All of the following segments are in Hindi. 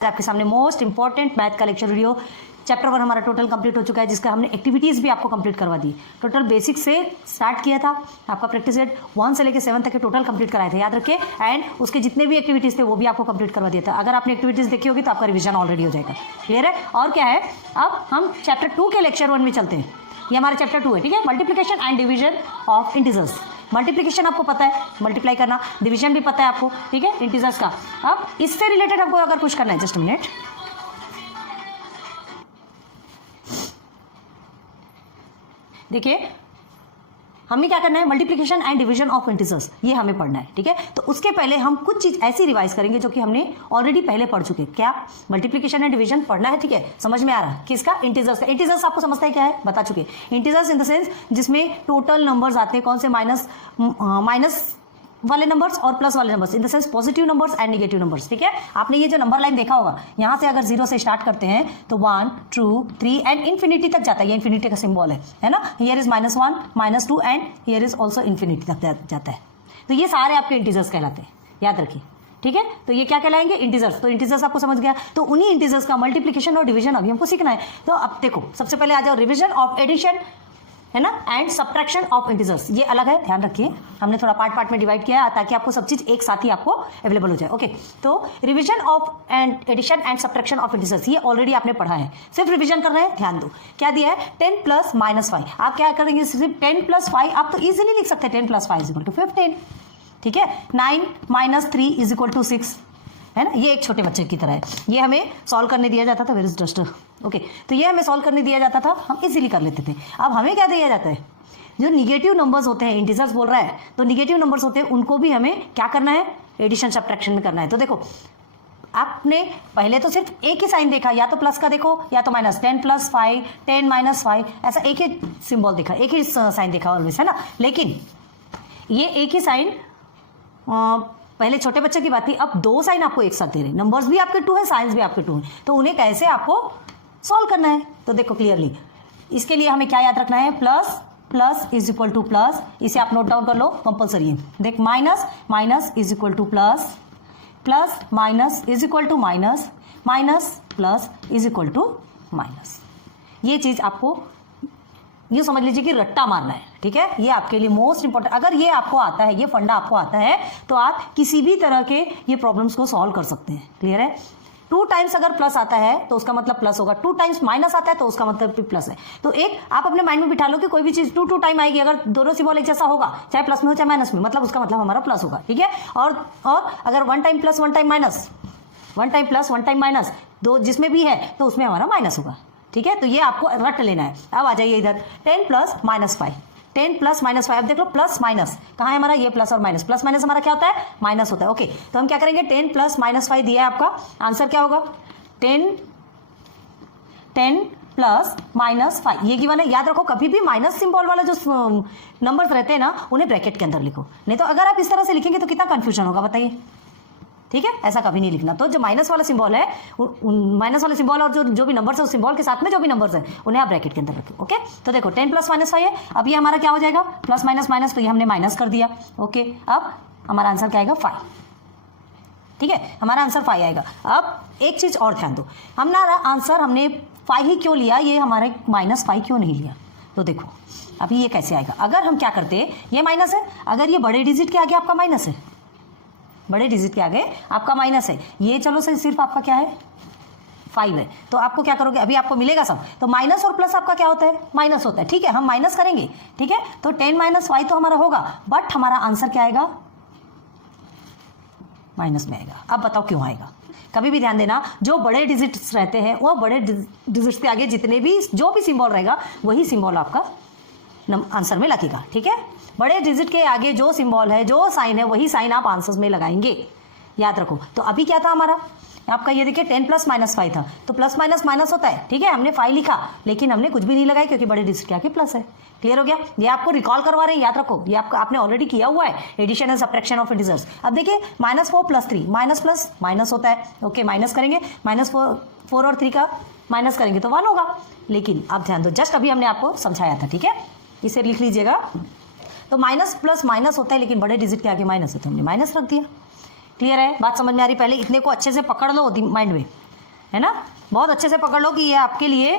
आपके सामने मोस्ट इंपॉर्टेंट मैथ का लेक्चर वीडियो चैप्टर 1 हमारा टोटल कंप्लीट हो चुका है, जिसका हमने एक्टिविटीज़ भी आपको कंप्लीट करवा दी। टोटल बेसिक से स्टार्ट किया था, आपका प्रैक्टिस सेट 1 से लेकर 7 तक के टोटल कंप्लीट कराए थे, याद रखिए। एंड उसके जितने भी एक्टिविटीज़ थे वो भी आपको कंप्लीट करवा दिया था। अगर आपने एक्टिविटीज़ देखी होगी तो आपका रिविजन ऑलरेडी हो जाएगा। क्लियर है? और क्या है, अब हम चैप्टर 2 के लेक्चर 1 में चलते हैं। ये हमारा चैप्टर 2 है, ठीक है। Multiplication and division of integers. Multiplication आपको पता है, मल्टीप्लाई करना, डिवीजन भी पता है आपको, ठीक है, इंटीजर्स का। अब इससे रिलेटेड आपको अगर कुछ करना है, जस्ट मिनट, देखिए हमें क्या करना है, multiplication and division of integers, ये हमें पढ़ना है, ठीक है। तो उसके पहले हम कुछ चीज ऐसी रिवाइज करेंगे जो कि हमने ऑलरेडी पहले पढ़ चुके हैं। क्या? मल्टीप्लिकेशन एंड डिवीजन पढ़ना है, ठीक है। समझ में आ रहा है किसका? इंटीजर्स का। इंटीजर्स आपको समझता है क्या है, बता चुके। इंटीजर्स इन द सेंस जिसमें टोटल नंबर्स आते हैं, कौन से? माइनस वाले नंबर्स और प्लस वाले numbers, in the sense positive numbers and negative numbers, ठीक है। आपने ये जो नंबर लाइन देखा होगा, यहाँ से अगर 0 से स्टार्ट करते हैं तो 1 2 3 एंड इन्फिनिटी तक जाता है। ये इन्फिनिटी का सिंबल है ना। Here is -1 -2 and here is also infinity तक जाता है। तो ये सारे आपके इंटीजर्स कहलाते हैं, याद रखिए, ठीक है। तो ये क्या कहलाएंगे? इंटीजर्स। तो इंटीजर्स आपको समझ गया। तो उन्हीं इंटीजर्स का मल्टीप्लिकेशन और डिवीजन अभी हमको सीखना है। तो अब देखो, सबसे पहले आ जाओ, रिविजन ऑफ एडिशन, है ना, एंड सब्ट्रैक्शन ऑफ इंटीजर्स। ये अलग है, ध्यान रखिए। हमने थोड़ा पार्ट पार्ट में डिवाइड किया है ताकि आपको सब चीज एक साथ ही आपको अवेलेबल हो जाए। ओके, तो revision of and addition and subtraction of integers, ये ऑलरेडी आपने पढ़ा है, सिर्फ रिवीजन कर रहे हैं। ध्यान दो, क्या दिया है? 10 + -5। आप क्या करेंगे? सिर्फ 10 + 5 आप तो इजीली लिख सकते हैं। 10 + 5 = 15, ठीक है। 9 - 3 = 6, है ना। ये एक छोटे बच्चे की तरह है, ये हमें सॉल्व करने दिया जाता था। Where is duster? ओके, तो ये हमें सॉल्व करने दिया जाता था, हम इजीली कर लेते थे। अब हमें क्या दिया जाता है? जो निगेटिव नंबर्स होते हैं, इंटीजर्स बोल रहा है, तो निगेटिव नंबर्स होते हैं, उनको भी हमें क्या करना है? एडिशन सब्ट्रैक्शन में करना है। तो देखो, आपने पहले तो सिर्फ एक ही साइन देखा, या तो प्लस का देखो या तो माइनस। 10 + 5 10 - 5, ऐसा एक ही सिंबल देखा, एक ही साइन देखा ऑलवेज, है ना। लेकिन ये एक ही साइन पहले छोटे बच्चे की बात थी, अब 2 साइन आपको एक साथ दे रहे हैं। नंबर्स भी आपके 2 हैं, साइंस भी आपके 2 हैं, तो उन्हें कैसे आपको सॉल्व करना है? तो देखो क्लियरली, इसके लिए हमें क्या याद रखना है? Plus plus is equal to plus. इसे आप नोट डाउन कर लो, कंपल्सरी है। देख, minus minus is equal to plus, plus minus is equal to minus, minus plus is equal to minus. ये चीज आपको ये समझ लीजिए कि रट्टा मारना है, ठीक है। ये आपके लिए मोस्ट इंपॉर्टेंट। अगर ये आपको आता है, ये फंडा आपको आता है, तो आप किसी भी तरह के ये प्रॉब्लम्स को सॉल्व कर सकते हैं। क्लियर है? 2 टाइम्स अगर प्लस आता है तो उसका मतलब प्लस होगा, 2 टाइम्स माइनस आता है तो उसका मतलब भी प्लस है। तो एक आप अपने माइंड में बिठा लो कि कोई भी चीज 2 टाइम आएगी, अगर दोनों सिंबल एक जैसा होगा, चाहे प्लस में हो चाहे माइनस में, मतलब उसका मतलब हमारा प्लस होगा, ठीक है। और अगर 1 time plus 1 time minus, 1 time plus 1 time minus, दो जिसमें भी है तो उसमें हमारा माइनस होगा, ठीक है। तो ये आपको रट लेना है। अब आ जाइए इधर, 10 + -5, 10 + -5। अब देख लो, प्लस माइनस कहाँ है हमारा? ये प्लस और माइनस, प्लस माइनस हमारा क्या होता है? माइनस होता है। ओके, तो हम क्या करेंगे? 10 + -5 दिया है, आपका आंसर क्या होगा? 10 + -5, ये गिवन है। याद रखो, कभी भी माइनस सिंबल वाला जो नंबर्स रहते हैं ना, उन्हें ब्रैकेट के अंदर लिखो, नहीं तो अगर आप इस तरह से लिखेंगे तो कितना कंफ्यूजन होगा, बताइए, ठीक है। ऐसा कभी नहीं लिखना। तो जो माइनस वाला सिंबल है, माइनस वाले सिंबल और जो भी नंबर्स है उस सिंबल के साथ में जो भी नंबर्स है उन्हें आप ब्रैकेट के अंदर रखें। ओके, तो देखो 10 + -5 है। अब ये हमारा क्या हो जाएगा? प्लस माइनस माइनस, तो ये हमने माइनस कर दिया। ओके, अब हमारा आंसर क्या आएगा? 5, ठीक है। हमारा आंसर 5 आएगा। अब एक चीज और ध्यान दो, हमारा आंसर हमने 5 ही क्यों लिया? ये हमारे -5 क्यों नहीं लिया? तो देखो अभी ये कैसे आएगा। अगर हम क्या करते, ये माइनस है, अगर ये बड़े डिजिट के आगे आपका माइनस है, बड़े डिजिट के आगे आपका माइनस है, ये चलो सिर्फ आपका क्या है? 5 है। तो आपको क्या करोगे? अभी आपको मिलेगा सब, तो माइनस और प्लस आपका क्या होता है? माइनस होता है, ठीक है। हम माइनस करेंगे, ठीक है। तो 10 - 5 तो हमारा होगा, बट हमारा आंसर क्या आएगा? माइनस में आएगा। अब बताओ क्यों आएगा? कभी भी ध्यान देना, जो बड़े डिजिट्स रहते हैं वो बड़े डिजिट्स के आगे जितने भी जो भी सिंबल रहेगा वही सिंबल आपका आंसर में लगेगा, ठीक है। बड़े डिजिट के आगे जो सिंबल है, जो साइन है, वही साइन आप आंसर्स में लगाएंगे, याद रखो। तो अभी क्या था हमारा? आपका ये देखिए 10 + -5 था, तो प्लस माइनस माइनस होता है, ठीक है। हमने 5 लिखा, लेकिन हमने कुछ भी नहीं लगाई क्योंकि बड़े डिजिट के आगे प्लस है। क्लियर हो गया? ये आपको रिकॉल करवा रहे हैं, याद रखो, ये आपने ऑलरेडी किया हुआ है, addition and subtraction of integers. अब देखिए -4 + 3, माइनस प्लस माइनस होता है। ओके, माइनस करेंगे, -4 और 3 का माइनस करेंगे तो 1 होगा। लेकिन आप ध्यान दो, जस्ट अभी हमने आपको समझाया था, ठीक है। इसे लिख लीजिएगा। तो माइनस प्लस माइनस होता है, लेकिन बड़े डिजिट के आगे माइनस है तो हमने माइनस रख दिया। क्लियर है? बात समझ में आ रही? पहले इतने को अच्छे से पकड़ लो माइंड में, है ना। बहुत अच्छे से पकड़ लो कि ये आपके लिए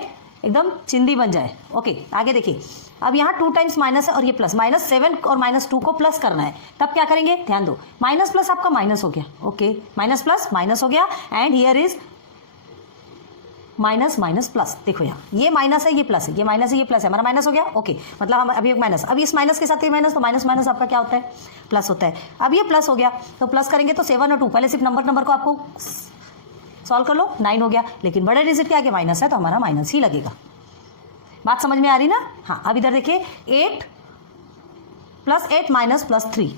एकदम चिंदी बन जाए। ओके, आगे देखिए, अब यहाँ 2 टाइम्स माइनस है और ये प्लस, -7 और -2 को प्लस करना है, तब क्या करेंगे, ध्यान दो, माइनस प्लस आपका माइनस हो गया। ओके, माइनस प्लस माइनस हो गया and here is minus minus plus. देखो यहाँ ये माइनस है, ये प्लस है, ये माइनस है, ये प्लस है, हमारा माइनस हो गया। ओके, मतलब हम अभी एक माइनस, अब इस माइनस के साथ ये माइनस, तो माइनस माइनस आपका क्या होता है, प्लस होता है। अब ये प्लस हो गया तो प्लस करेंगे तो 7 और 2, पहले सिर्फ नंबर को आपको सॉल्व कर लो, 9 हो गया, लेकिन बड़े डिजिट के आगे माइनस है तो हमारा माइनस ही लगेगा। बात समझ में आ रही ना। हाँ, अब इधर देखिए 8 + 8 - +3,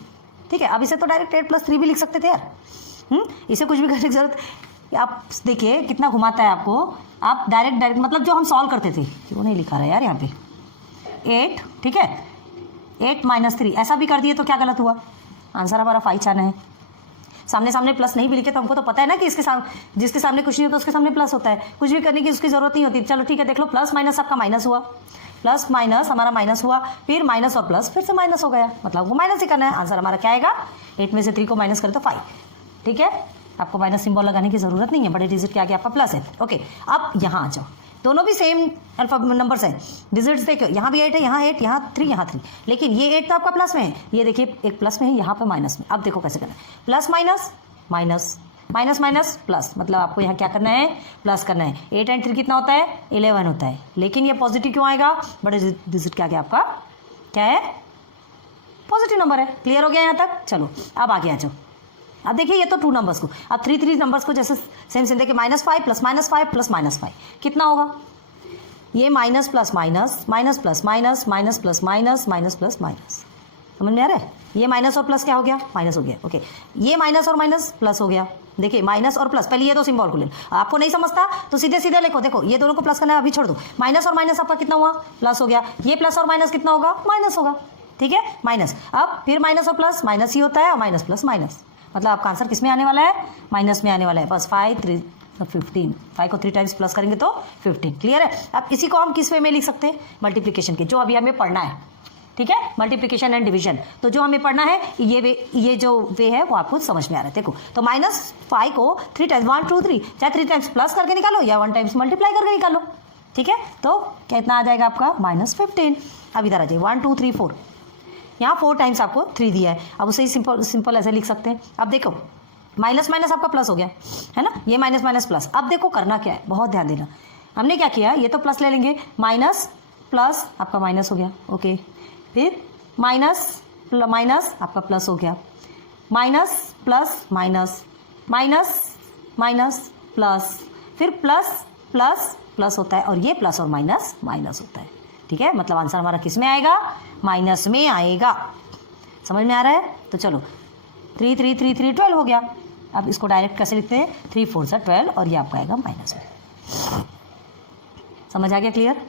ठीक है। अब इसे तो डायरेक्ट 8 + 3 भी लिख सकते थे यार। इसे कुछ भी करने की जरूरत, आप देखिए कितना घुमाता है आपको। आप डायरेक्ट मतलब जो हम सॉल्व करते थे, क्यों नहीं लिखा रहा यार यहाँ पे 8, ठीक है, 8 - 3 ऐसा भी कर दिए तो क्या गलत हुआ, आंसर हमारा 5 आना है। सामने प्लस नहीं भी लिखे तो हमको तो पता है ना कि इसके सामने, जिसके सामने कुछ नहीं होता उसके सामने प्लस होता है, कुछ भी करने की उसकी जरूरत नहीं होती। चलो ठीक है, देख लो, प्लस माइनस आपका माइनस हुआ, प्लस माइनस हमारा माइनस हुआ, फिर माइनस और प्लस फिर से माइनस हो गया, मतलब वो माइनस ही करना है। आंसर हमारा क्या आएगा, 8 में से 3 को माइनस करें तो 5, ठीक है। आपको माइनस सिंबल लगाने की जरूरत नहीं है, बड़े डिजिट के आगे आपका प्लस है। ओके, अब यहाँ आ जाओ, दोनों भी सेम अल्फाबेट नंबर्स हैं, डिजिट्स देखो, यहाँ भी 8 है, यहाँ 8, यहाँ 3, यहाँ 3, लेकिन ये 8 तो आपका प्लस में है, ये देखिए एक प्लस में है, यहाँ पे माइनस में। अब देखो कैसे करना है, plus minus minus minus minus plus, मतलब आपको यहाँ क्या करना है, प्लस करना है। 8 और 3 कितना होता है, 11 होता है, लेकिन ये पॉजिटिव क्यों आएगा, बड़े डिजिट के आगे आपका क्या है, पॉजिटिव नंबर है। क्लियर हो गया यहाँ तक। चलो अब आगे आ जाओ। अब देखिए ये तो 2 नंबर्स को, अब 3 नंबर्स को जैसे सेम देखिए, -5 + -5 + -5 कितना होगा, ये minus plus minus, minus plus minus, minus plus minus, minus plus minus, समझ में आ रहा है। ये माइनस और प्लस क्या हो गया, माइनस हो गया। ओके, ये माइनस और माइनस प्लस हो गया। देखिए माइनस और प्लस, पहले ये तो सिंबल को ले लो, आपको नहीं समझता तो सीधे सीधे लिखो। देखो ये दोनों को प्लस करना है, अभी छोड़ दो, माइनस और माइनस आपका कितना हुआ, प्लस हो गया। ये प्लस और माइनस कितना होगा, माइनस होगा, ठीक है, माइनस। अब फिर माइनस और प्लस माइनस ही होता है, और माइनस प्लस माइनस, मतलब आपका आंसर किस में आने वाला है, माइनस में आने वाला है। बस 5 3 15, 5 को 3 टाइम्स प्लस करेंगे तो 15। क्लियर है। अब इसी को हम किस वे में लिख सकते हैं, मल्टीप्लिकेशन के, जो अभी हमें पढ़ना है, ठीक है, मल्टीप्लिकेशन एंड डिवीजन। तो जो हमें पढ़ना है ये जो वे है वो आपको समझ में आ रहा है। देखो तो -5 को 3 टाइम्स, 1 2 3, चाहे 3 टाइम्स प्लस करके निकालो या 1 टाइम्स मल्टीप्लाई करके निकालो, ठीक है। तो कितना आ जाएगा आपका, -15। अब इधर आ जाइए, 1 2 3 4, यहाँ 4 टाइम्स आपको 3 दिया है, अब उसे सिंपल ऐसे लिख सकते हैं। अब देखो माइनस माइनस आपका प्लस हो गया है ना, ये माइनस माइनस प्लस। अब देखो करना क्या है, बहुत ध्यान देना। हमने क्या किया, ये तो प्लस ले लेंगे, माइनस प्लस आपका माइनस हो गया। ओके, फिर माइनस माइनस आपका प्लस हो गया, minus plus minus, minus minus plus, फिर प्लस प्लस प्लस होता है, और ये प्लस और माइनस माइनस होता है, ठीक है। मतलब आंसर हमारा किस में आएगा, माइनस में आएगा। समझ में आ रहा है। तो चलो 3 3 3 3 12 हो गया। अब इसको डायरेक्ट कैसे लिखते हैं, 3 4 से 12, और ये आपका आएगा माइनस में। समझ आ गया, क्लियर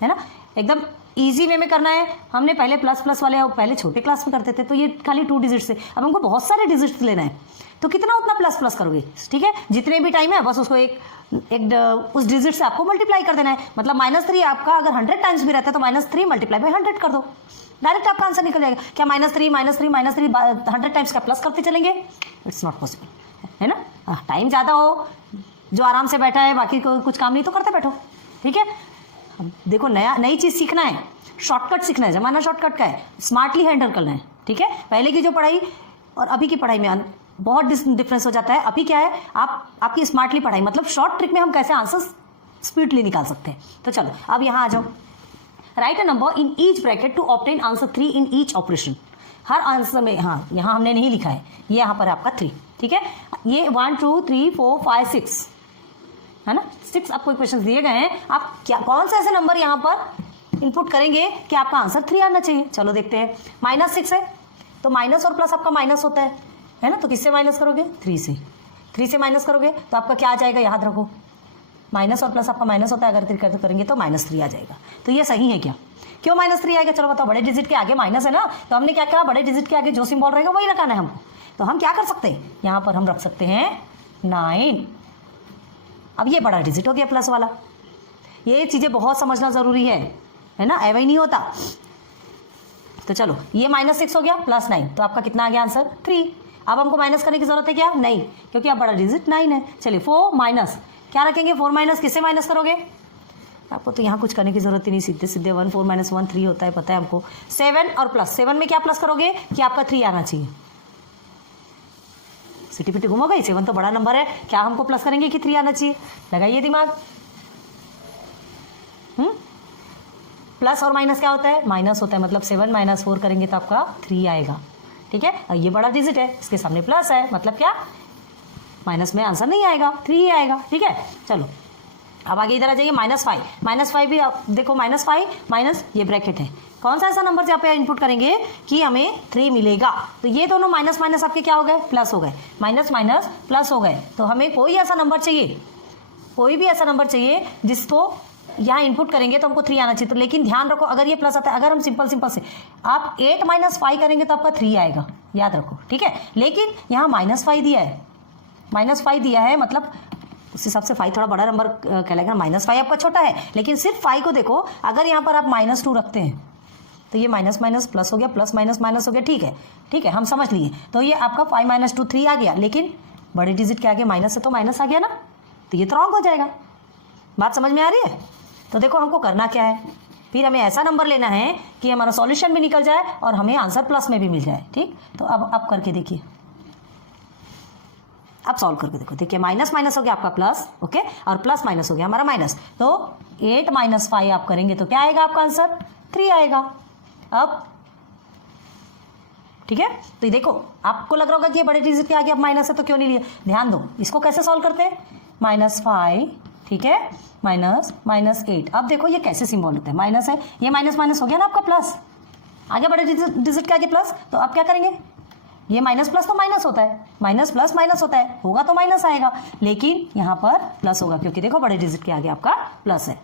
है ना। एकदम इजी वे में करना है। हमने पहले प्लस प्लस वाले पहले छोटे क्लास में करते थे, तो ये खाली 2 डिजिट से, अब हमको बहुत सारे डिजिट्स लेना है, तो कितना उतना प्लस प्लस करोगे, ठीक है। जितने भी टाइम है बस उसको एक उस डिजिट से आपको मल्टीप्लाई कर देना है। मतलब -3 आपका अगर 100 टाइम्स भी रहता है तो -3 × 100 कर दो, डायरेक्ट आपका आंसर निकल जाएगा। क्या -3 100 टाइम्स का प्लस करते चलेंगे, इट्स नॉट पॉसिबल, है ना। टाइम ज़्यादा हो, जो आराम से बैठा है, बाकी कुछ काम नहीं तो करते बैठो, ठीक है। देखो नई चीज़ सीखना है, शॉर्टकट सीखना है, जमाना शॉर्टकट का है, स्मार्टली हैंडल करना है, ठीक है। पहले की जो पढ़ाई और अभी की पढ़ाई में बहुत डिफरेंस हो जाता है। अभी क्या है, आपकी स्मार्टली पढ़ाई, मतलब शॉर्ट ट्रिक में हम कैसे आंसर स्पीडली निकाल सकते हैं। तो चलो अब यहाँ आ जाओ, write a number in each bracket to obtain answer 3 in each operation. हर आंसर में, हाँ यहाँ हमने नहीं लिखा है, ये यहाँ पर आपका 3, ठीक है। ये 1 2 3 4 5 6 है ना, 6 आपको क्वेश्चन दिए गए हैं। आप क्या कौन से ऐसे नंबर यहाँ पर इनपुट करेंगे कि आपका आंसर 3 आना चाहिए। चलो देखते हैं। -6 है तो माइनस और प्लस आपका माइनस होता है ना, तो किससे माइनस करोगे, 3 से। 3 से माइनस करोगे तो आपका क्या आ जाएगा, याद रखो, माइनस और प्लस आपका माइनस होता है, अगर 3 करेंगे तो -3 आ जाएगा। तो ये सही है क्या, क्यों -3 आएगा, चलो बताओ। बड़े डिजिट के आगे माइनस है ना, तो हमने क्या कहा, बड़े डिजिट के आगे जो सिंबल रहेगा वही लगाना है हमको। तो हम क्या कर सकते हैं, यहाँ पर हम रख सकते हैं 9। अब ये बड़ा डिजिट हो गया प्लस वाला। ये चीज़ें बहुत समझना ज़रूरी है ना, ऐसा ही नहीं होता। तो चलो ये -6 हो गया, +9, तो आपका कितना आ गया आंसर, 3। अब हमको माइनस करने की जरूरत है क्या, नहीं, क्योंकि अब बड़ा डिजिट 9 है। चलिए 4 माइनस क्या रखेंगे, 4 माइनस, किससे माइनस करोगे, आपको तो यहाँ कुछ करने की जरूरत ही नहीं, सीधे सीधे 1 4 माइनस 1 3 होता है, पता है हमको। 7 और प्लस, 7 में क्या प्लस करोगे कि आपका 3 आना चाहिए, सिटी पिटी घूमो गई, 7 तो बड़ा नंबर है, क्या हमको प्लस करेंगे कि 3 आना चाहिए, लगाइए दिमाग। प्लस और माइनस क्या होता है, माइनस होता है, मतलब 7 माइनस 4 करेंगे तो आपका 3 आएगा, ठीक है। और ये बड़ा डिजिट है, इसके सामने प्लस है, मतलब क्या, माइनस में आंसर नहीं आएगा, 3 ही आएगा, ठीक है। चलो अब आगे इधर आ जाइए, -5 भी आप देखो, -5 माइनस ये ब्रैकेट है, कौन सा ऐसा नंबर जहाँ पे इनपुट करेंगे कि हमें 3 मिलेगा, तो ये दोनों माइनस माइनस आपके क्या हो गए, प्लस हो गए, माइनस माइनस प्लस हो गए। तो हमें कोई ऐसा नंबर चाहिए, कोई भी ऐसा नंबर चाहिए जिसको यहाँ इनपुट करेंगे तो हमको 3 आना चाहिए। तो लेकिन ध्यान रखो, अगर ये प्लस आता है, अगर हम सिंपल से आप 8 माइनस 5 करेंगे तो आपका 3 आएगा, याद रखो, ठीक है। लेकिन यहाँ -5 दिया है, -5 दिया है, मतलब उस हिसाब से 5 थोड़ा बड़ा नंबर कहलाएगा, -5 आपका छोटा है, लेकिन सिर्फ 5 को देखो, अगर यहाँ पर आप -2 रखते हैं तो ये माइनस माइनस प्लस हो गया, प्लस माइनस माइनस हो गया, ठीक है, ठीक है, हम समझ लिए। तो ये आपका 5 - 2 3 आ गया, लेकिन बड़े डिजिट के आगे माइनस है तो माइनस आ गया ना, तो ये तो रॉन्ग हो जाएगा। बात समझ में आ रही है? तो देखो हमको करना क्या है, फिर हमें ऐसा नंबर लेना है कि हमारा सॉल्यूशन भी निकल जाए और हमें आंसर प्लस में भी मिल जाए, ठीक। तो अब करके देखिए, अब सॉल्व करके देखो, देखिए माइनस माइनस हो गया आपका प्लस, ओके, और प्लस माइनस हो गया हमारा माइनस, तो 8 - 5 आप करेंगे तो क्या आएगा आपका आंसर, 3 आएगा। अब ठीक है, तो देखो आपको लग रहा होगा कि ये बड़े डिजिट के आगे अब माइनस है तो क्यों नहीं लिया, ध्यान दो, इसको कैसे सॉल्व करते हैं, -5, ठीक है, -8। अब देखो ये कैसे सिंबल होता है, माइनस है, ये माइनस माइनस हो गया ना आपका प्लस, आगे बड़े डिजिट के आगे प्लस, तो अब क्या करेंगे, ये माइनस प्लस तो माइनस होता है, माइनस प्लस माइनस होता है, होगा तो माइनस आएगा, लेकिन यहाँ पर प्लस होगा क्योंकि देखो बड़े डिजिट के आगे आपका प्लस है।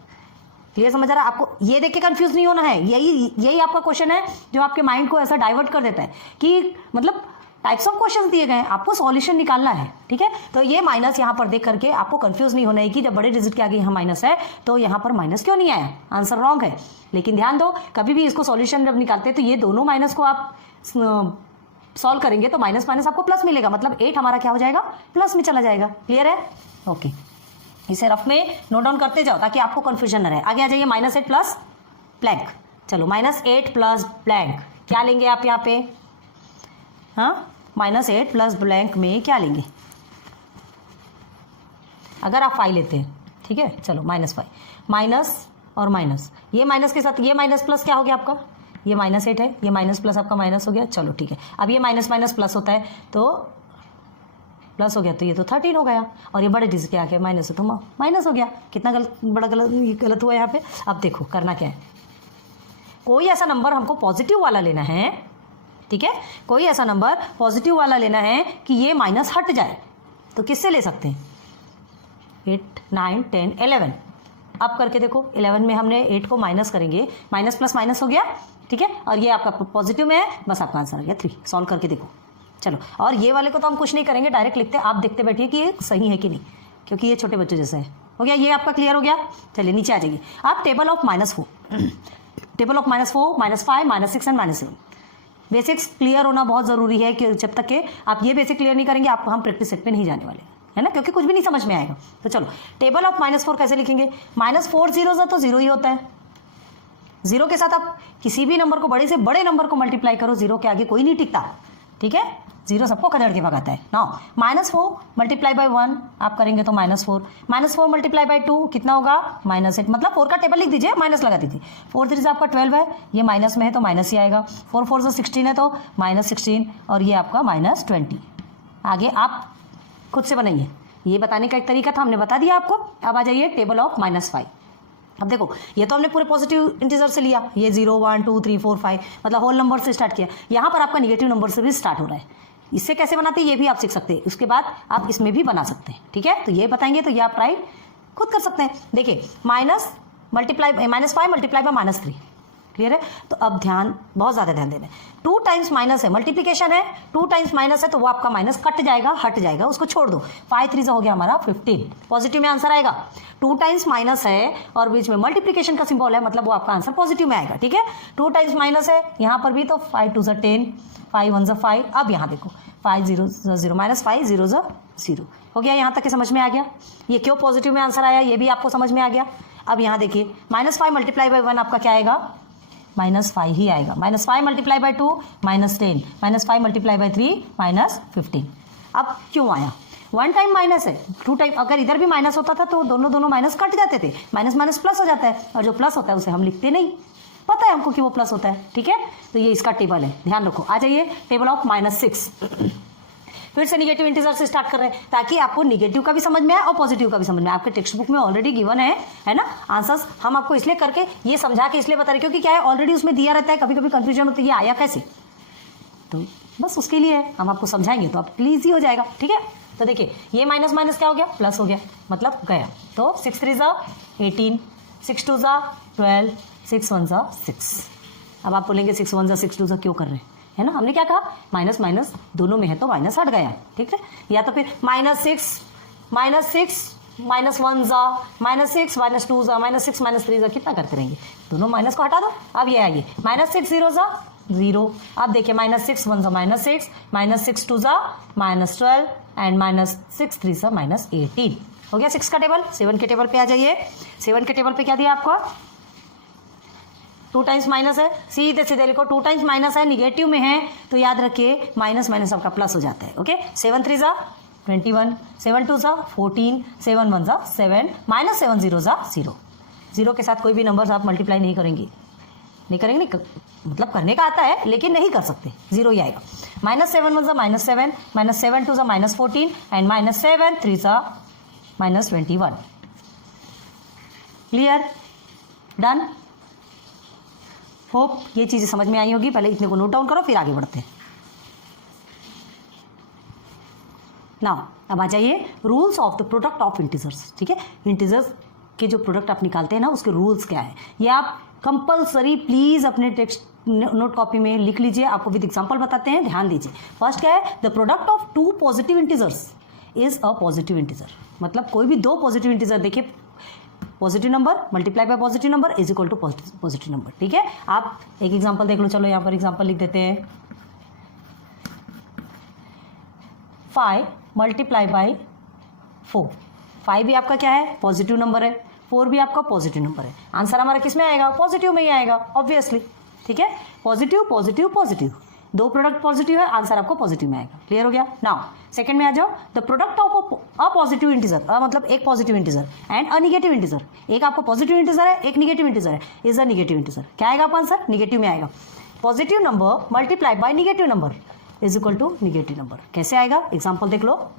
क्लियर समझ आ रहा है आपको, ये देख के कंफ्यूज नहीं होना है, यही आपका क्वेश्चन है जो आपके माइंड को ऐसा डाइवर्ट कर देता है कि मतलब टाइप्स ऑफ क्वेश्चन दिए गए हैं, आपको सॉल्यूशन निकालना है, ठीक है। तो ये माइनस यहाँ पर देख करके आपको कंफ्यूज नहीं होना है कि जब बड़े डिजिट के आगे यहाँ माइनस है तो यहाँ पर माइनस क्यों नहीं आया, आंसर रॉन्ग है। लेकिन ध्यान दो, कभी भी इसको सॉल्यूशन जब निकालते हैं तो ये दोनों माइनस को आप सॉल्व करेंगे तो माइनस माइनस आपको प्लस मिलेगा, मतलब 8 हमारा क्या हो जाएगा, प्लस में चला जाएगा। क्लियर है? ओके, इसे रफ में नोट डाउन करते जाओ ताकि आपको कंफ्यूजन न रहे। आगे आ जाइए, -8 प्लस ब्लैंक, चलो -8 प्लस ब्लैंक क्या लेंगे आप यहाँ पे, हाँ, -8 प्लस ब्लैंक में क्या लेंगे, अगर आप 5 लेते हैं, ठीक है, चलो -5, माइनस और माइनस, ये माइनस के साथ ये माइनस प्लस क्या हो गया आपका, ये -8 है, ये माइनस प्लस आपका माइनस हो गया, चलो ठीक है। अब ये माइनस माइनस प्लस होता है तो प्लस हो गया, तो ये तो 13 हो गया, और ये बड़े डिजिट के आगे माइनस है तो माइनस हो गया। कितना गलत हुआ यहाँ पे। अब देखो करना क्या है, कोई ऐसा नंबर हमको पॉजिटिव वाला लेना है, ठीक है, कोई ऐसा नंबर पॉजिटिव वाला लेना है कि ये माइनस हट जाए। तो किससे ले सकते हैं, 8 9 10 11। अब करके देखो, 11 में हमने 8 को माइनस करेंगे, माइनस प्लस माइनस हो गया, ठीक है, और ये आपका पॉजिटिव में है, बस आपका आंसर आ गया 3। सॉल्व करके देखो, चलो। और ये वाले को तो हम कुछ नहीं करेंगे, डायरेक्ट लिखते, आप देखते बैठिए कि ये सही है कि नहीं, क्योंकि ये छोटे बच्चों जैसा है। हो गया, ये आपका क्लियर हो गया। चलिए नीचे आ जाइए आप, table of -4, table of -4, -5, -6 and -7। Basics clear होना बहुत ज़रूरी है कि जब तक के आप ये बेसिक क्लियर नहीं करेंगे आप हम प्रैक्टिस सेट पे नहीं जाने वाले, है ना, क्योंकि कुछ भी नहीं समझ में आएगा। तो चलो, टेबल ऑफ -4 कैसे लिखेंगे, -4 जीरोज़ है तो 0 ही होता है, 0 के साथ आप किसी भी नंबर को, बड़े से बड़े नंबर को मल्टीप्लाई करो, 0 के आगे कोई नहीं टिकता, ठीक है, 0 सबको खदेड़ के भगाता है। नाउ -4 मल्टीप्लाई बाय 1 आप करेंगे तो -4, -4 मल्टीप्लाई बाय 2 कितना होगा, -8, मतलब 4 का टेबल लिख दीजिए, माइनस लगा दीजिए। 4 3 से आपका 12 है, ये माइनस में है तो माइनस ही आएगा। 4 4 से 16 है तो -16, और ये आपका -20। आगे आप खुद से बनाइए, ये बताने का एक तरीका था, हमने बता दिया आपको। अब आ जाइए टेबल ऑफ -5। अब देखो, ये तो हमने पूरे पॉजिटिव इंटीजर से लिया, ये 0 1 2 3 4 5 मतलब होल नंबर से स्टार्ट किया। यहाँ पर आपका निगेटिव नंबर से भी स्टार्ट हो रहा है, इससे कैसे बनाते हैं ये भी आप सीख सकते हैं, उसके बाद आप इसमें भी बना सकते हैं, ठीक है। तो ये बताएंगे तो ये आप ट्राई खुद कर सकते हैं। देखिए, -5 मल्टीप्लाई बाय -3, क्लियर है। तो अब बहुत ज़्यादा ध्यान देना है, 2 टाइम्स माइनस है, मल्टीप्लिकेशन है, 2 टाइम्स माइनस है तो वो आपका माइनस कट जाएगा, हट जाएगा, उसको छोड़ दो। 5 3 हो गया हमारा 15, पॉजिटिव में आंसर आएगा। 2 टाइम्स माइनस है और बीच में मल्टीप्लिकेशन का सिंबल है, मतलब वो आपका आंसर पॉजिटिव में आएगा, ठीक है। 2 टाइम्स माइनस है यहाँ पर भी, तो 5 2 10, 5 1 5। अब यहाँ देखो, 5 0 0 माइनस 5 0 0 हो गया। यहाँ तक के समझ में आ गया। ये क्यों पॉजिटिव में आंसर आया ये भी आपको समझ में आ गया। अब यहाँ देखिए -5 मल्टीप्लाई बाई 1 आपका क्या आएगा, -5 ही आएगा। -5 मल्टीप्लाई बाई 2 -10, -5 मल्टीप्लाई बाई 3 -15। अब क्यों आया, 1 टाइम माइनस है, 2 टाइम, अगर इधर भी माइनस होता था तो दोनों माइनस कट जाते थे, माइनस माइनस प्लस हो जाता है, और जो प्लस होता है उसे हम लिखते नहीं, पता है हमको कि वो प्लस होता है, ठीक है। तो ये इसका टेबल है, ध्यान रखो। आ जाइए टेबल ऑफ -6। फिर से निगेटिव इंटीजर से स्टार्ट कर रहे हैं ताकि आपको निगेटिव का भी समझ में आए और पॉजिटिव का भी समझ में आए। आपके टेक्स्ट बुक में ऑलरेडी गिवन है ना आंसर्स। हम आपको इसलिए करके ये समझा के इसलिए बता रहे क्योंकि क्या है, ऑलरेडी उसमें दिया रहता है, कभी कभी कंफ्यूजन होती है ये आया कैसे, तो बस उसके लिए हम आपको समझाएंगे तो आपके लिए ईजी हो जाएगा, ठीक है। तो देखिए ये माइनस माइनस क्या हो गया, प्लस हो गया, मतलब गया। तो 6 3 18, 6 2 12, 6 1 6। अब आप बोलेंगे 6 1 6 2 क्यों कर रहे हैं, है ना। हमने क्या कहा, माइनस माइनस दोनों में है तो माइनस हट गया, ठीक है। या तो फिर -6 -1 -6 -2 -6 -3 कितना करते रहेंगे, दोनों माइनस को हटा दो। अब ये आइए -6 0 0। अब देखिए -6 1 -6, -6 2 -12 एंड -6 3 -18 हो गया 6 का टेबल। 7 के टेबल पे आ जाइए। 7 के टेबल पे क्या दिया आपको, 2 टाइम्स माइनस है, सीधे सीधे लिखो, 2 टाइम्स माइनस है, निगेटिव में है तो याद रखिए माइनस माइनस आपका प्लस हो जाता है, ओके। 7 3 21, 7 2 14, 7 1 7, -7 0 0। 0 के साथ कोई भी नंबर्स आप मल्टीप्लाई नहीं करेंगे, मतलब करने का आता है लेकिन नहीं कर सकते, 0 ही आएगा। -7 1 -7, -7 2 -14 एंड -7 3 -21। Clear, done. होप ये चीज़ें समझ में आई होगी। पहले इतने को नोट डाउन करो फिर आगे बढ़ते हैं। नाउ अब आ जाइए rules of the product of integers, ठीक है। इंटीजर्स के जो प्रोडक्ट आप निकालते हैं ना उसके रूल्स क्या है ये आप कंपलसरी प्लीज अपने टेक्स्ट नोट कॉपी में लिख लीजिए। आपको विद एग्जांपल बताते हैं, ध्यान दीजिए। फर्स्ट क्या है, the product of 2 positive integers is a positive integer. मतलब कोई भी 2 पॉजिटिव इंटीजर, देखिए positive number multiply by positive number is equal to positive number, ठीक है। आप एक एग्जांपल देख लो, चलो यहाँ पर एग्जांपल लिख देते हैं। 5 मल्टीप्लाई बाई 4। 5 भी आपका क्या है, पॉजिटिव नंबर है, 4 भी आपका पॉजिटिव नंबर है। आंसर हमारा किस में आएगा, पॉजिटिव में ही आएगा ऑब्वियसली, ठीक है। Positive positive positive, 2 product positive है, आंसर आपको पॉजिटिव में आएगा। क्लियर हो गया। नाउ सेकंड में आ जाओ, the product of a positive integer, मतलब एक positive integer and a negative integer. एक आपको पॉजिटिव इंटीजर है, एक निगेटिव इंटीजर है, इज अ निगेटिव इंटीजर। क्या आएगा आपका आंसर, निगेटिव में आएगा। Positive number multiply by negative number is equal to negative number. कैसे आएगा, एग्जाम्पल देख लो।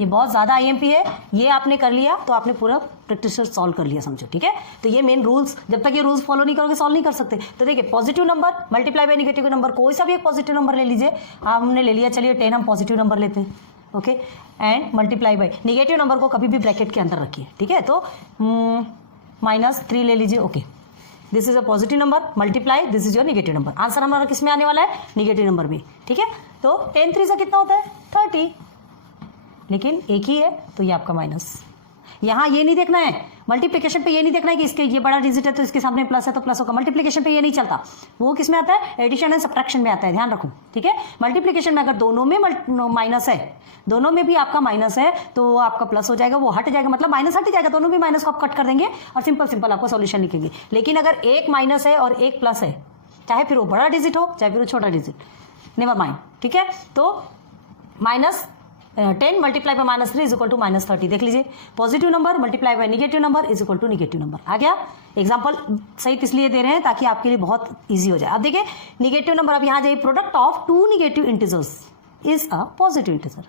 ये बहुत ज़्यादा आईएमपी है, ये आपने कर लिया तो आपने पूरा प्रैक्टिस सॉल्व कर लिया, समझो, ठीक है। तो ये मेन रूल्स, जब तक ये रूल्स फॉलो नहीं करोगे सॉल्व नहीं कर सकते। तो देखिए positive number multiply by negative number, कोई सा भी एक पॉजिटिव नंबर ले लीजिए। हमने ले लिया, चलिए 10 हम पॉजिटिव नंबर लेते हैं, okay. And multiply by negative number को कभी भी ब्रैकेट के अंदर रखिए, ठीक है। तो -3 ले लीजिए, okay. This is a positive number multiply this is your negative number. Answer हमारा किस में आने वाला है, निगेटिव नंबर में, ठीक है। तो 10 3 कितना होता है, 30, लेकिन एक ही है तो ये आपका माइनस। यहाँ ये नहीं देखना है, मल्टीप्लिकेशन पे ये नहीं देखना है कि इसके ये बड़ा डिजिट है तो इसके सामने प्लस है तो प्लस होगा। मल्टीप्लिकेशन पे ये नहीं चलता, वो किस में आता है, एडिशन एंड सब्ट्रैक्शन में आता है, ध्यान रखो, ठीक है। मल्टीप्लिकेशन में अगर दोनों में माइनस है, दोनों में भी आपका माइनस है तो वो आपका प्लस हो जाएगा, वो हट जाएगा, मतलब माइनस हट जाएगा, दोनों भी माइनस को आप कट कर देंगे और सिंपल आपको सॉल्यूशन लिखेंगे। लेकिन अगर एक माइनस है और एक प्लस है, चाहे फिर वो बड़ा डिजिट हो चाहे फिर वो छोटा डिजिट, नेवर माइंड, ठीक है। तो -10 multiply by -3 is equal to -30। देख लीजिए, positive number multiply by negative number is equal to negative number. आ गया। एग्जांपल सहित इसलिए दे रहे हैं ताकि आपके लिए बहुत इजी हो जाए। अब देखिए निगेटिव नंबर, अब यहाँ जाइए, product of 2 negative integers is a positive integer.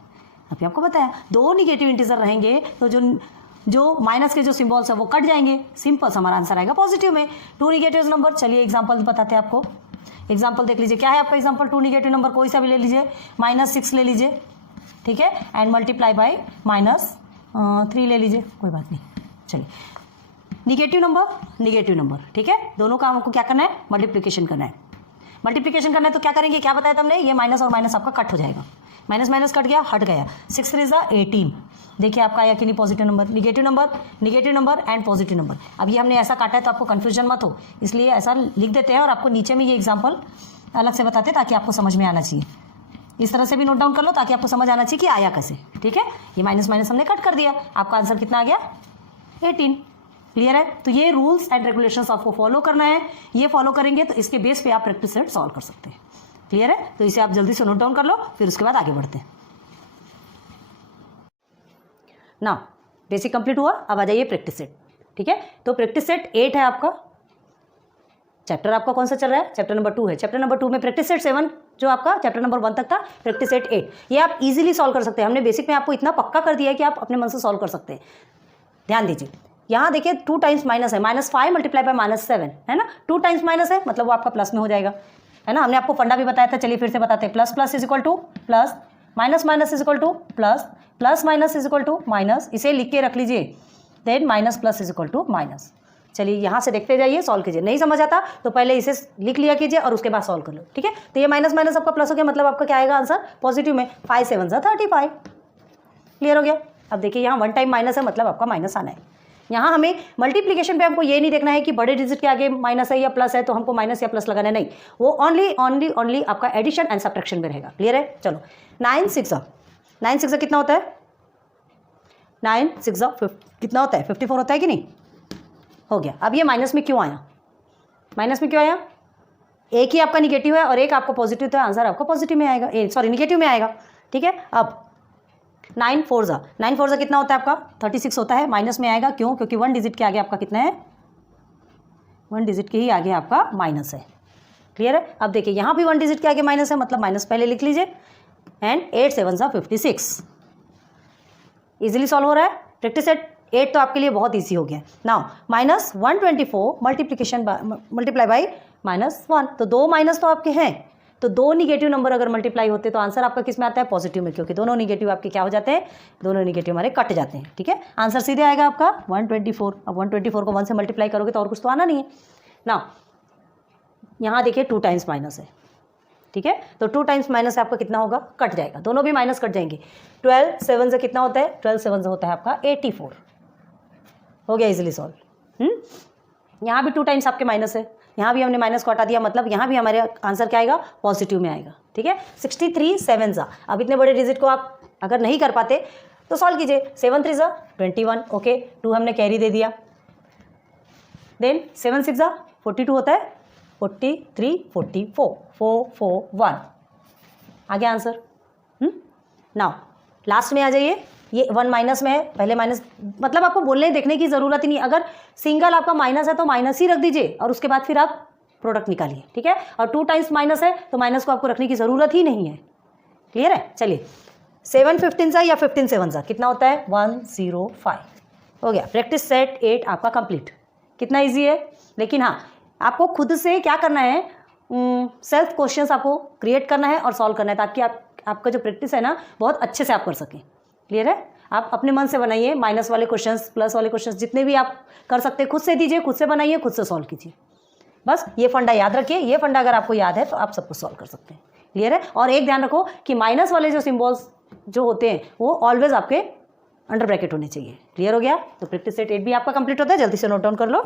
अभी आपको बताया 2 निगेटिव इंटीजर रहेंगे तो जो माइनस के जो सिंबल्स है वो कट जाएंगे, सिंपल हमारा आंसर आएगा पॉजिटिव में। 2 निगेटिव नंबर, चलिए एग्जाम्पल बताते हैं आपको। एग्जाम्पल देख लीजिए, क्या है आपका एग्जाम्पल, 2 निगेटिव नंबर कोई सा भी ले लीजिए, -6 ले लीजिए, ठीक है, एंड मल्टीप्लाई बाय -3 ले लीजिए, कोई बात नहीं। चलिए निगेटिव नंबर, ठीक है, दोनों का हमको क्या करना है, मल्टीप्लिकेशन करना है। मल्टीप्लिकेशन करना है तो क्या करेंगे, क्या बताया तुमने, ये माइनस और माइनस आपका कट हो जाएगा, माइनस माइनस कट गया, हट गया। 6 3 18, देखिए आपका आया कि नहीं, positive number negative number and positive number. अब ये हमने ऐसा काटा है तो आपको कन्फ्यूजन मत हो, इसलिए ऐसा लिख देते हैं और आपको नीचे में ये एग्जाम्पल अलग से बताते हैं ताकि आपको समझ में आना चाहिए। इस तरह से भी नोट डाउन कर लो ताकि आपको समझ आना चाहिए कि आया कैसे। ठीक है, ये माइनस माइनस हमने कट कर दिया, आपका आंसर कितना आ गया 18। क्लियर है? तो ये रूल्स एंड रेगुलेशंस आपको फॉलो करना है, ये फॉलो करेंगे तो इसके बेस पे आप प्रैक्टिस सेट सॉल्व कर सकते हैं। क्लियर है? तो इसे आप जल्दी से नोट डाउन कर लो, फिर उसके बाद आगे बढ़ते हैं। ना बेसिक कंप्लीट हुआ, अब आ जाइए प्रैक्टिस सेट। ठीक है, तो प्रैक्टिस सेट 8 है आपका। चैप्टर आपका कौन सा चल रहा है? चैप्टर नंबर 2 है। चैप्टर नंबर 2 में प्रैक्टिस सेट 7 जो आपका चैप्टर नंबर 1 तक था, प्रैक्टिस सेट 8 ये आप इजीली सॉल्व कर सकते हैं। हमने बेसिक में आपको इतना पक्का कर दिया है कि आप अपने मन से सॉल्व कर सकते हैं। ध्यान दीजिए, यहाँ देखिए 2 टाइम्स माइनस है, -5 मल्टीप्लाई बाय -7 है ना। 2 टाइम्स माइनस है मतलब वो आपका प्लस में हो जाएगा, है ना। हमने आपको फंडा भी बताया था, चलिए फिर से बताते हैं। Plus plus is equal to plus, minus minus is equal to plus, plus minus is equal to minus, इसे लिख के रख लीजिए। Then minus plus is equal to minus. चलिए यहाँ से देखते जाइए, सॉल्व कीजिए। नहीं समझ आता तो पहले इसे लिख लिया कीजिए और उसके बाद सॉल्व कर लो। ठीक है, तो ये माइनस माइनस आपका प्लस हो गया, मतलब आपका क्या आएगा आंसर पॉजिटिव में। 5 7 35। क्लियर हो गया? अब देखिए यहाँ 1 टाइम माइनस है, मतलब आपका माइनस आना है। यहाँ हमें मल्टीप्लिकेशन पे हमको ये नहीं देखना है कि बड़े डिजिट के आगे माइनस है या प्लस है तो हमको माइनस या प्लस लगाना है, नहीं। वो ओनली आपका एडिशन एंड सब्ट्रैक्शन में रहेगा। क्लियर है? चलो 9 6 कितना होता है? 9 6 कितना होता है? 54 होता है कि नहीं? हो गया। अब ये माइनस में क्यों आया? माइनस में क्यों आया? एक ही आपका निगेटिव है और एक आपका पॉजिटिव, तो आंसर आपका पॉजिटिव में आएगा, सॉरी निगेटिव में आएगा। ठीक है, अब 9 4 कितना होता है आपका? 36 होता है। माइनस में आएगा, क्यों? क्योंकि 1 डिजिट के आगे आपका कितना है? 1 डिजिट के ही आगे आपका माइनस है। क्लियर है? अब देखिए यहाँ भी 1 डिजिट के आगे माइनस है, मतलब माइनस पहले लिख लीजिए। एंड 8 7 56 इजीली सॉल्व हो रहा है। प्रैक्टिस सेट 8 तो आपके लिए बहुत ईजी हो गया। नाउ -124 मल्टीप्लाई बाई -1, तो 2 माइनस तो आपके हैं, तो 2 निगेटिव नंबर अगर मल्टीप्लाई होते तो आंसर आपका किस में आता है? पॉजिटिव में, क्योंकि दोनों निगेटिव आपके क्या हो जाते हैं? दोनों निगेटिव हमारे कट जाते हैं। ठीक है, आंसर सीधे आएगा आपका 124। अब 124 को 1 से मल्टीप्लाई करोगे तो और कुछ तो आना नहीं है ना। यहाँ देखिए 2 टाइम्स माइनस है। ठीक है, तो 2 टाइम्स माइनस आपका कितना होगा? कट जाएगा, दोनों भी माइनस कट जाएंगे। 12 7 से कितना होता है? 12 7 से होता है आपका 84। हो गया इजीली सॉल्व। यहाँ भी 2 टाइम्स आपके माइनस है, यहाँ भी हमने माइनस को हटा दिया, मतलब यहाँ भी हमारे आंसर क्या आएगा? पॉजिटिव में आएगा। ठीक है, 63 7 अब इतने बड़े डिजिट को आप अगर नहीं कर पाते तो सॉल्व कीजिए। 7 3 21, ओके 2 हमने कैरी दे दिया। देन 7 6 42 होता है, 43 44 4 4 1 आ गया आंसर। नाउ लास्ट में आ जाइए, ये 1 माइनस में है, पहले माइनस, मतलब आपको बोलने देखने की ज़रूरत ही नहीं। अगर सिंगल आपका माइनस है तो माइनस ही रख दीजिए और उसके बाद फिर आप प्रोडक्ट निकालिए। ठीक है, और 2 टाइम्स माइनस है तो माइनस को आपको रखने की ज़रूरत ही नहीं है। क्लियर है? चलिए 7 15 या 15 7 कितना होता है? 105। हो गया। प्रैक्टिस सेट 8 आपका कंप्लीट। कितना ईजी है, लेकिन हाँ आपको खुद से क्या करना है, सेल्फ क्वेश्चंस आपको क्रिएट करना है और सॉल्व करना है, ताकि आपका जो प्रैक्टिस है ना बहुत अच्छे से आप कर सकें। क्लियर है? आप अपने मन से बनाइए, माइनस वाले क्वेश्चंस, प्लस वाले क्वेश्चंस जितने भी आप कर सकते हैं खुद से दीजिए, खुद से बनाइए, खुद से सॉल्व कीजिए। बस ये फंडा याद रखिए, ये फंडा अगर आपको याद है तो आप सब कुछ सॉल्व कर सकते हैं। क्लियर है? और एक ध्यान रखो कि माइनस वाले जो सिम्बॉल्स जो होते हैं वो ऑलवेज आपके अंडर ब्रैकेट होने चाहिए। क्लियर हो गया? तो प्रैक्टिस सेट 8 भी आपका कंप्लीट होता है, जल्दी से नोट डाउन कर लो।